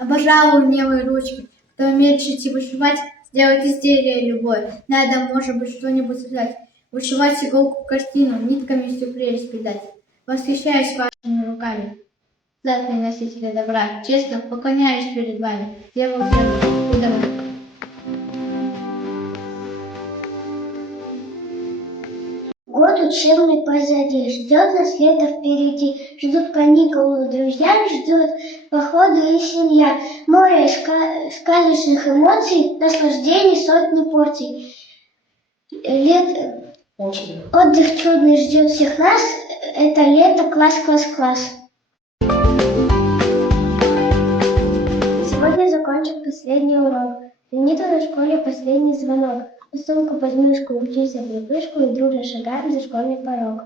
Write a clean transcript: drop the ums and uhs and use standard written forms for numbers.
Обожаю умелые ручки. Кто умеет шить и вышивать, сделать изделие любое. Надо, может быть, что-нибудь сказать. Вышивать иголку в картину, нитками всю прелесть придать. Восхищаюсь вашими руками. Знатные носители добра, честно поклоняюсь перед вами. Дева уже и давно. Год учебный позади, ждет нас лето впереди, ждут каникулы друзья, ждут походу и семья, море сказочных эмоций, наслаждений сотни порций. Отдых чудный ждет всех нас, это лето класс. Сегодня закончим последний урок, звенит на школе последний звонок. Сумку под мышку, учись за припышку и дружно шагаем за школьный порог.